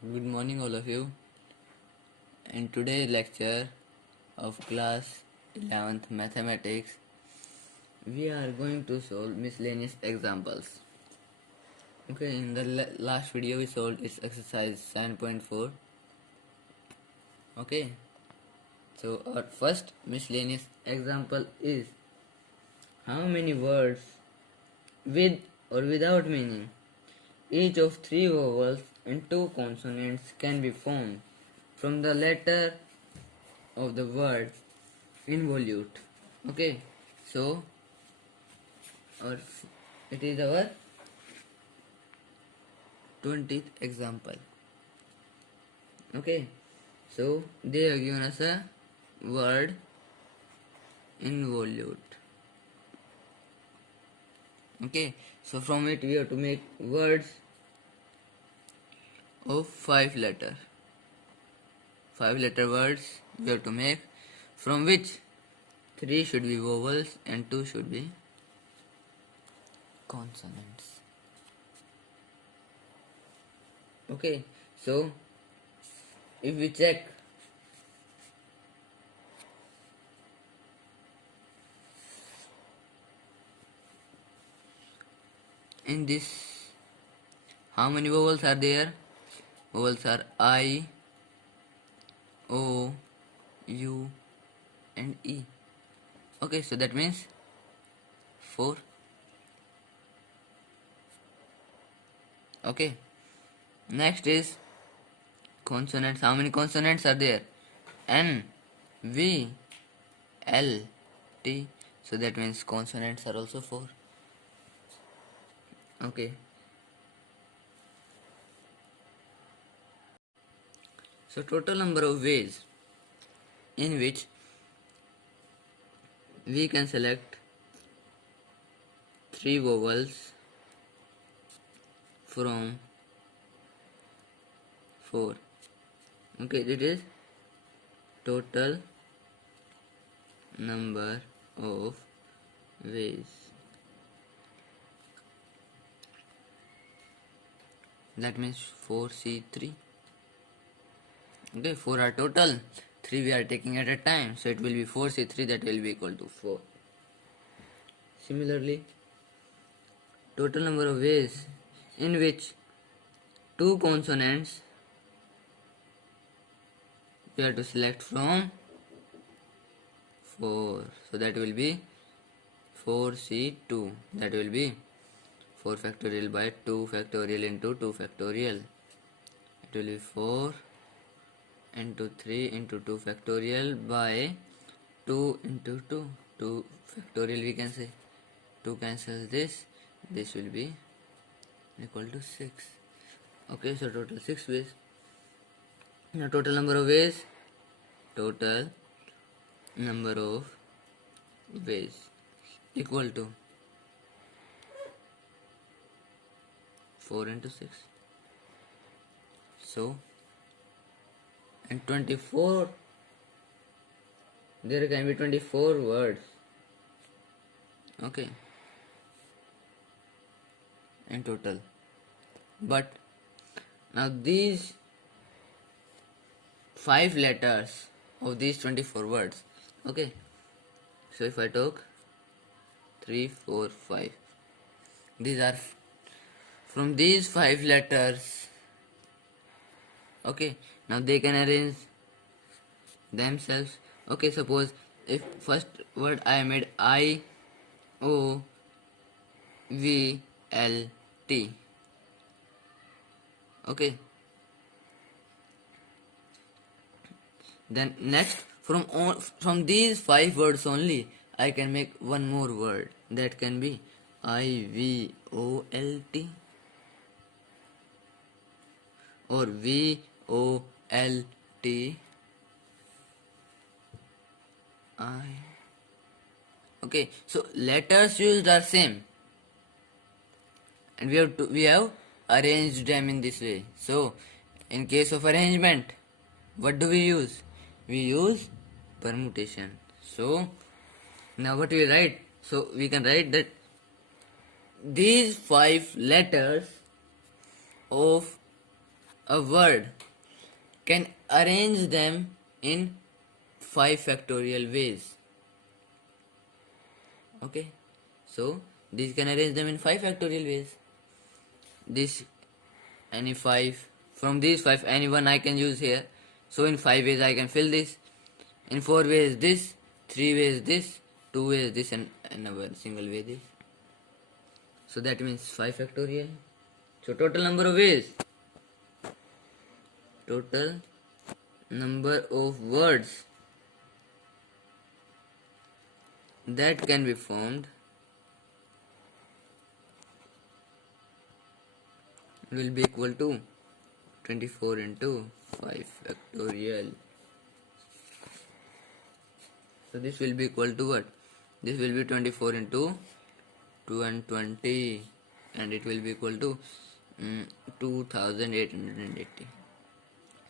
Good morning, all of you. In today's lecture of class 11th mathematics, we are going to solve miscellaneous examples. Okay, in the last video we solved its exercise 7.4. Okay, so our first miscellaneous example is how many words with or without meaning, each of 3 vowels and 2 consonants can be formed from the letter of the word involute. Okay, so our it is our 20th example. Okay, so they have given us a word involute. Okay, so from it we have to make words of 5 letters. 5-letter words we have to make, from which 3 should be vowels and 2 should be consonants. Okay, so if we check in this, how many vowels are there? Vowels are I, O, U and E. Okay, so that means 4. Okay, next is consonants. How many consonants are there? N, V, L, T. So that means consonants are also 4. Okay, so total number of ways in which we can select 3 vowels from 4. Okay, that is total number of ways. That means 4C3. Okay, 4 are total, 3 we are taking at a time, so it will be 4C3, that will be equal to 4. Similarly, total number of ways in which 2 consonants we have to select from 4, so that will be 4C2, that will be 4 factorial by 2 factorial into 2 factorial. It will be 4 into 3 into 2 factorial by 2 into 2. 2 factorial we can say. 2 cancels this. This will be equal to 6. Okay, so total 6 ways. Now total number of ways. Total number of ways equal to 4 into 6. So, and 24, there can be 24 words. Okay, in total. But now these 5 letters of these 24 words. Okay, so if I took 3, 4, 5, these are from these 5 letters. Okay, now they can arrange themselves. Okay, suppose if first word I made I, O, V, L, T. Okay, then next from these 5 words only I can make one more word, that can be I, V, O, L, T or V, O, L, T, I. Okay, so letters used are same, and we have arranged them in this way. So in case of arrangement, what do we use? We use permutation. So now what we write? So we can write that these 5 letters of a word can arrange them in 5 factorial ways. Okay, so these can arrange them in 5 factorial ways. This any 5, from these 5 any one I can use here. So in 5 ways I can fill this, in 4 ways this, 3 ways this, 2 ways this, and another single way this. So that means 5 factorial. So total number of ways, total number of words that can be formed will be equal to 24 into 5 factorial. So this will be equal to what? This will be 24 into 2 and 20, and it will be equal to 2880.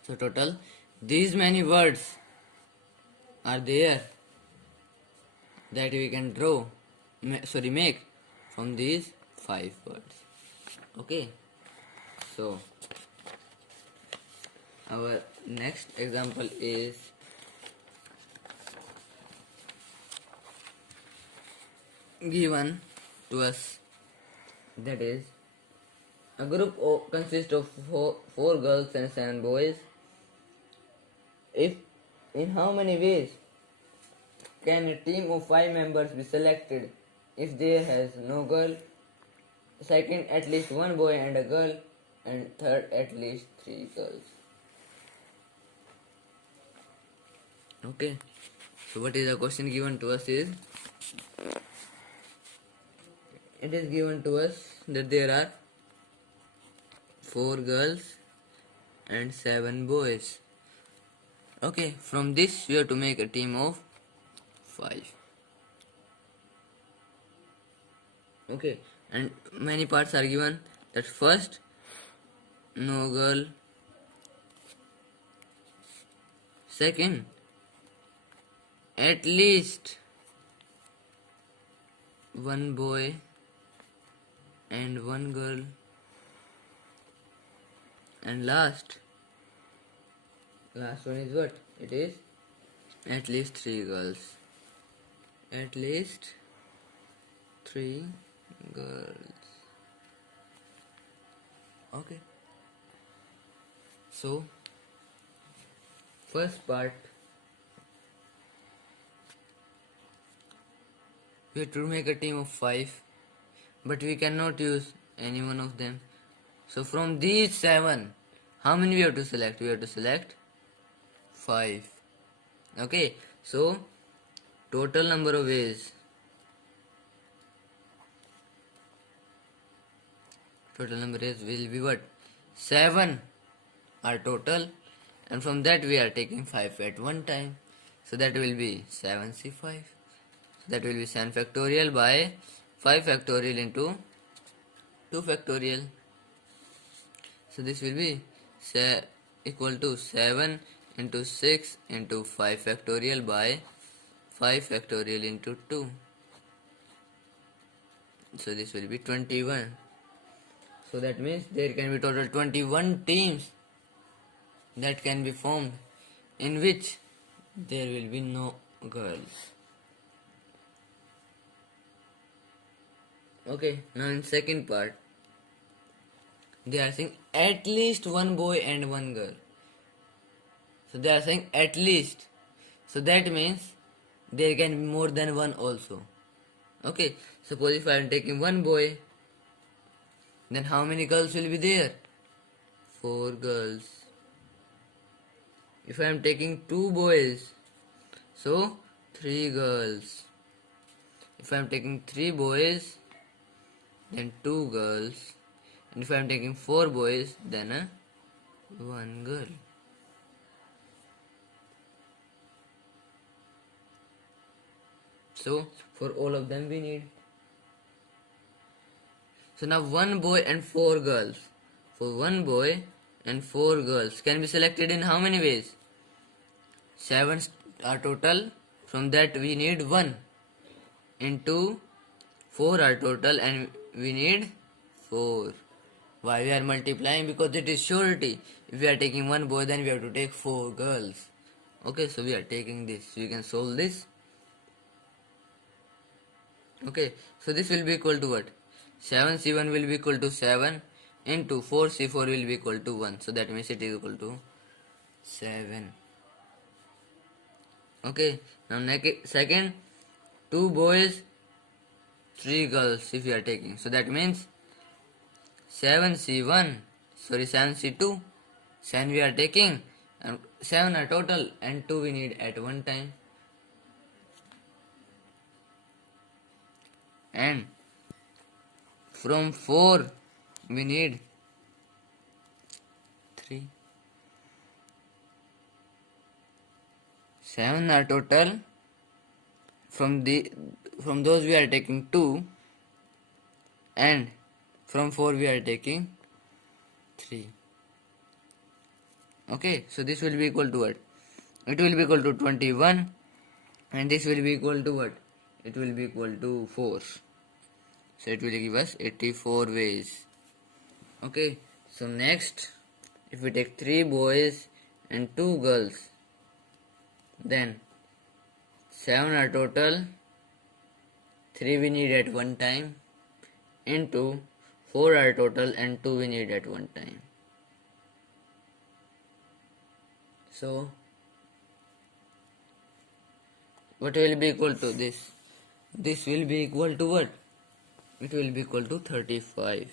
So total these many words are there that we can make from these 5 words. Okay, so our next example is given to us, that is a group consists of 4 girls and 7 boys. If in how many ways can a team of 5 members be selected if there has no girl, second at least 1 boy and a girl, and third at least 3 girls? Okay, so what is the question given to us is, it is given to us that there are 4 girls and 7 boys. Okay, from this we have to make a team of 5. Okay, and many parts are given, that first no girl, second at least 1 boy and 1 girl, and last one is what? It is at least 3 girls. At least 3 girls. Okay, so first part, we have to make a team of 5, but we cannot use any one of them. So from these 7, how many we have to select? We have to select 5. Okay, so total number of ways, will be what? 7 are total, and from that we are taking 5 at one time. So that will be 7c5. That will be 7 factorial by 5 factorial into 2 factorial. So this will be equal to 7 into 6 into 5 factorial by 5 factorial into 2. So this will be 21. So that means there can be total 21 teams that can be formed, in which there will be no girls. Okay, now in second part, they are saying at least 1 boy and 1 girl. So they are saying at least. So that means there can be more than 1 also. Okay, suppose if I am taking 1 boy, then how many girls will be there? 4 girls. If I am taking 2 boys, so 3 girls. If I am taking 3 boys, then 2 girls. And if I am taking 4 boys, then 1 girl. So for all of them we need. So now 1 boy and 4 girls. For 1 boy and 4 girls can be selected in how many ways? 7 are total. From that we need 1 into 4 are total, and we need 4. Why we are multiplying? Because it is surety. If we are taking one boy, then we have to take 4 girls. Okay, so we are taking this. We can solve this. Okay, so this will be equal to what? 7c1 will be equal to 7 into 4c4 will be equal to 1. So that means it is equal to 7. Okay, now second, 2 boys, 3 girls if you are taking. So that means 7c2, 7 we are taking, and 7 are total and 2 we need at one time. And from 4 we need 3. 7 are total. From those we are taking 2, and from 4 we are taking 3. Okay, so this will be equal to what? It will be equal to 21, and this will be equal to what? It will be equal to 4. So it will give us 84 ways. Okay, so next, if we take 3 boys and 2 girls, then 7 are total, 3 we need at one time, into 4 are total and 2 we need at one time. So what will be equal to this? This will be equal to what? It will be equal to 35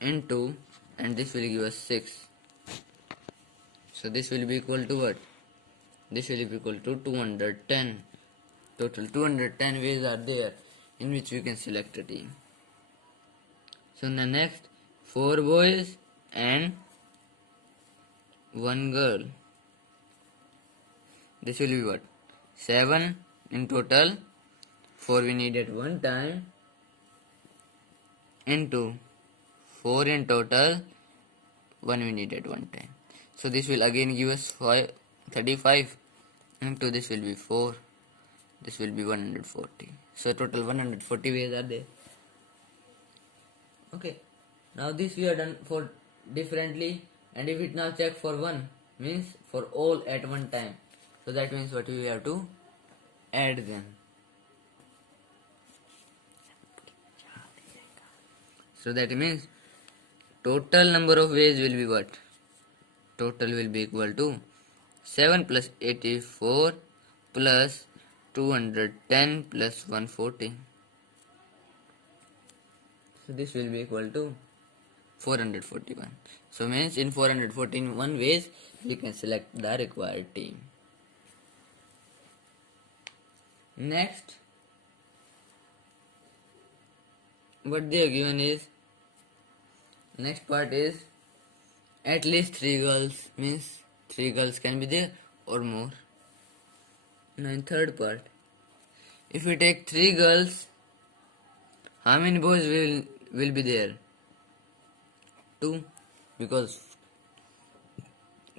into, and this will give us 6. So this will be equal to what? This will be equal to 210. Total 210 ways are there in which we can select a team. So in the next, 4 boys and 1 girl. This will be what? 7 in total, 4 we need at one time, into 4 in total, 1 we need at one time. So this will again give us 35, into this will be 4, this will be 140. So total 140 ways are there. Okay, now this we are done for differently, and if it now check for 1, means for all at one time. So that means what we have to add them. So that means total number of ways will be what? Total will be equal to 7 plus 84 plus 210 plus 140. So this will be equal to 441. So means in 441 ways we can select the required team. Next, what they are given is, next part is at least 3 girls, means 3 girls can be there or more. Now in third part, if we take 3 girls, how many boys will be there? 2, because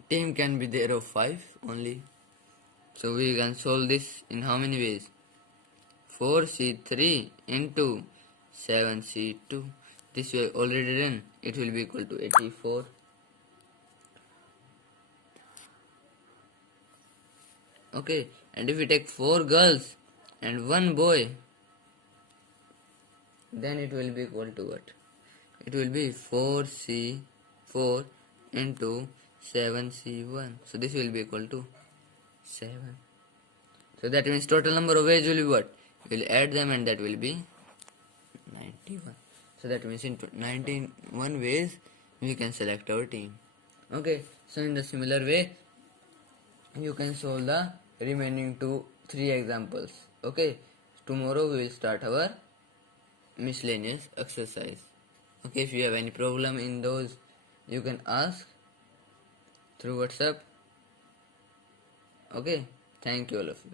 team can be there of 5 only. So we can solve this in how many ways? 4c3 into 7c2. This we have already done. It will be equal to 84. Okay, and if we take 4 girls and 1 boy, then it will be equal to what? It will be 4c4 into 7c1. So this will be equal to 7. So that means total number of ways will be what? We will add them, and that will be 91. So that means in 91 ways we can select our team. Okay, so in the similar way you can solve the remaining 3 examples. Okay, tomorrow we will start our miscellaneous exercise. Okay, if you have any problem in those, you can ask through WhatsApp. Okay, thank you all of you.